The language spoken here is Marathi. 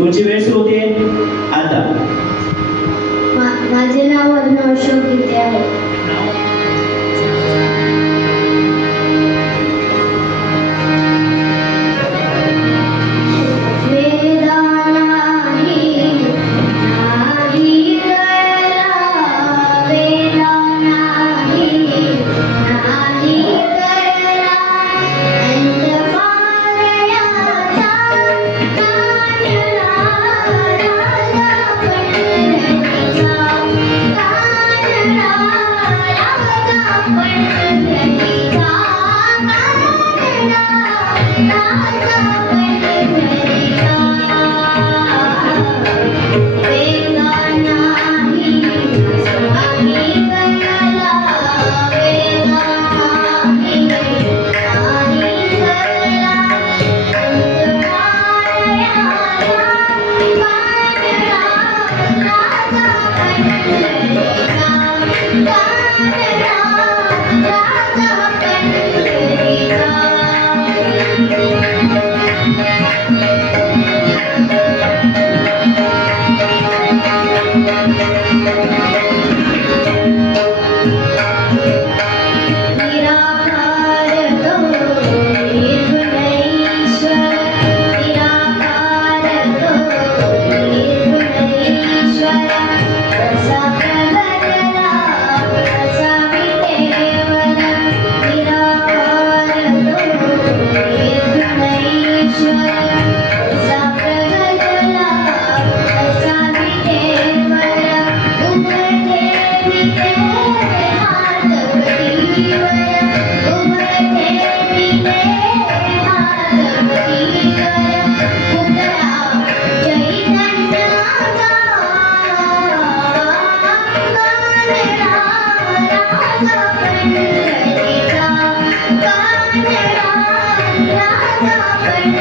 तुमची वेळ सुरू होते. आता. माझे नाव अभिनव अशोक आहे. Thank you.